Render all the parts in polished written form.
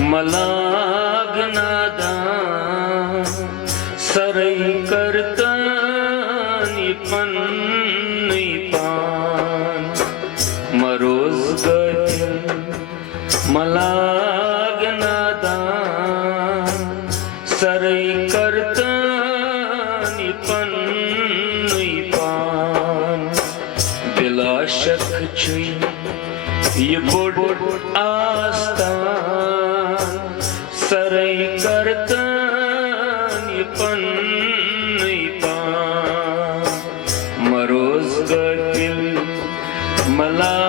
मलाग्नादान सरई करतानी पन्नी पान मरोज गतिल मलाग्नादान सरई करतानी पन्नी पान बिला शक छुई ये बोड आस्तान सरई करतानी पन्नी पान मरोज गतिल मलाग्नादान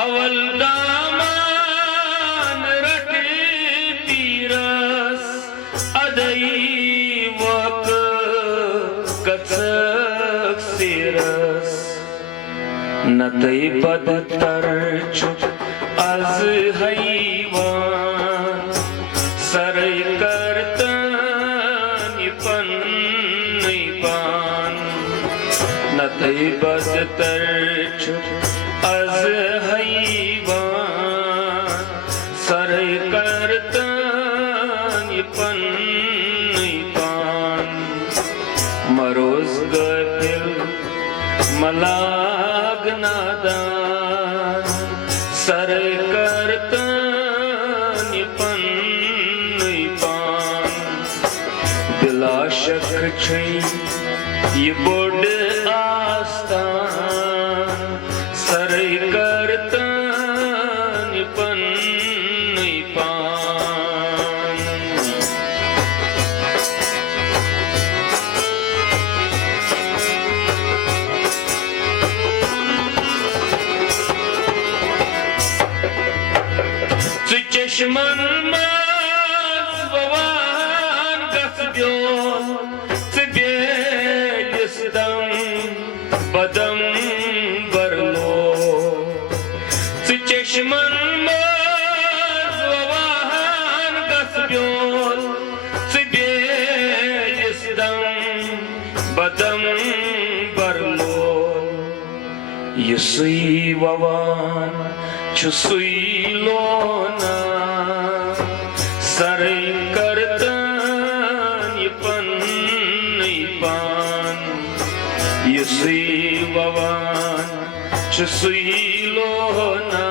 अवल दामान रटे तीरस अदई वक गचक सिरस नतई बदतर चुप अज हैवान सरई करतानी पन्नी पान नतई बदतर चुप अज हैवान सरई करतानी पन्नी पान मरोज गतिल मलाग्नादान सरई करतानी पन्नी पान बिला शक छई ये बोड आस्तान सरई करतानी पन्नी पान zu çeşmen maz bavan gasbyon zu belistam badam barlo zu çeşmen maz bavan gasbyon zu belistam badam barlo yusui vavan çusui lona सरई करतानी पन्नी पान युसी ववान चुसुई लोना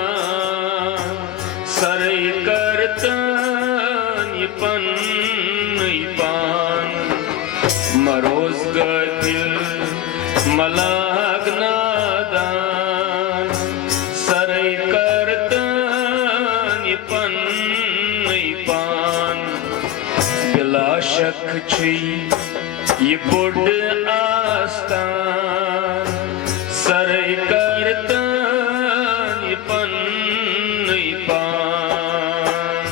सरई करतानी पन्नी पान मरोज गतिल मलाग्नादान सरई करतानी पन्नी पान बिला शक छई ये बोड आस्तान सरई करतानी पन्नी पान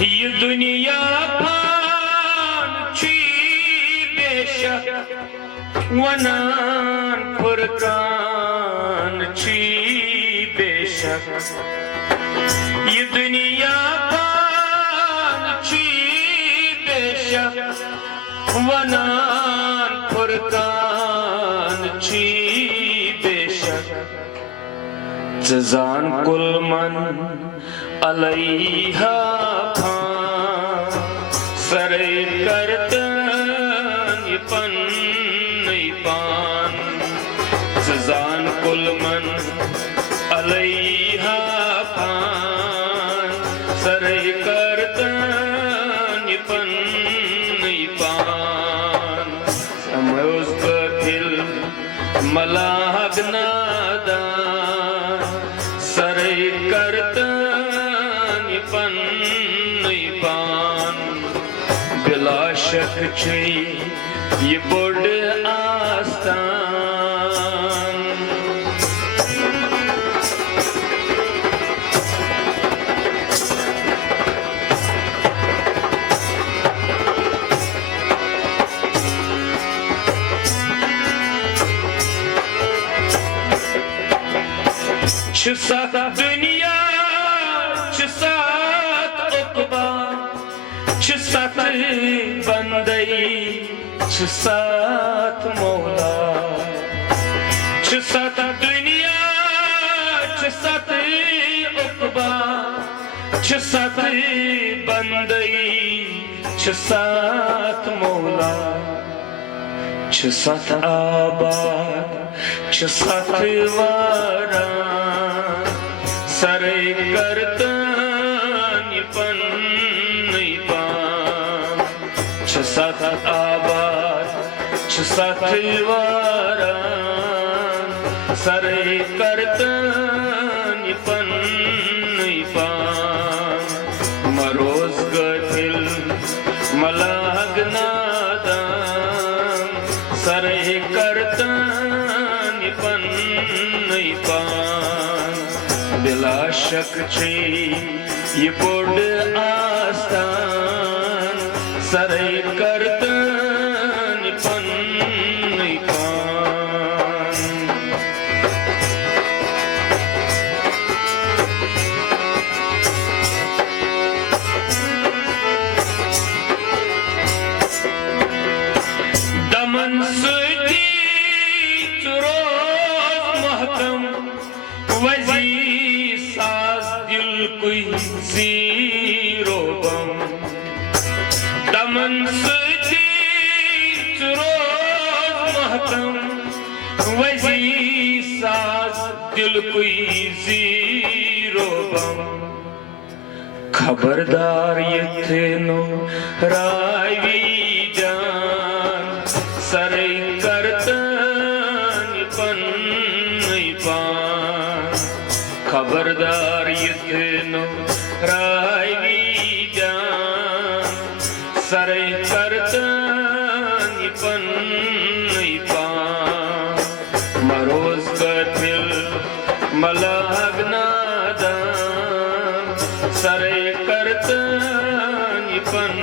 ये दुनिया फान छी बेशक वनान फुरकान छी बेशक ये दुनिया फान छी बेशक वनान फुरकान छी बेशक जजान कुलमन अलैहा सरई करतानी पन्नी पान जजान कुलमन अलैहा पान सरई करतानी शक छे ये board आस्तान Şu saat dünya, şu saat ukba, şu saat bandayı, şu saat Mola. Şu saat dünya, şu saat ukba, şu saat bandayı, şu saat Mola. Şu saat abad, şu saat varan, saray kartan pan pan. Şu saat abad, şu saat varan, saray kartan pan pan. Maroz gatil malagnadan, saray kartan pan pan. Bila शक छे ये board आस्तान सरै करतन पन पान दमन सुधी चुरोज महकम वजी कोई zero बम दमन सुधी चुरोज महकम वजी साज दिल कोई जीरो बम खबरदार ये नो रावी जान सरे करतन पन पान खबरदार नो रावी जान सरे करतन पन पान मरोज गथिल मलागनादान सरे करतन पन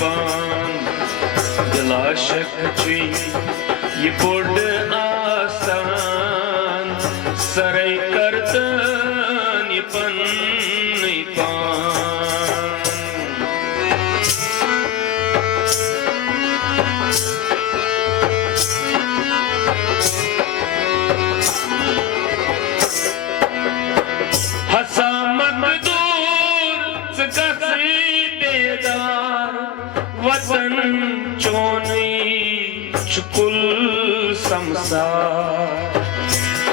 पान दिला शक छे ये बोर्ड आसान सरे करतन पन पान हसा मकदूर सगसी बेदार वतन चोनी चुकुल संसार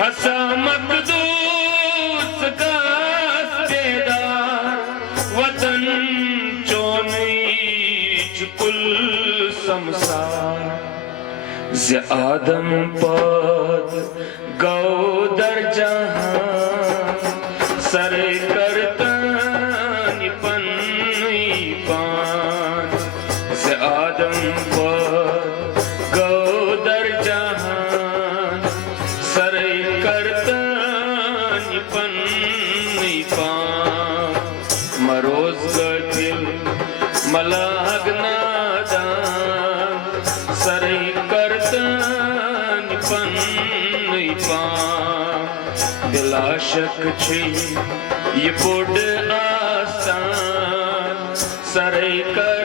हसा मकदूर सगस बेदार वतन चोनी चुकुल संसार ज़े आदम पद गौदर जहां सरे करतन पन पान ज़े आदम पद गौदर जहां सरे करतन पन पान मरोज गथिल मलागनादान सरे करतन पन पान दिला शक छे ये बोर्ड आसान सरे कर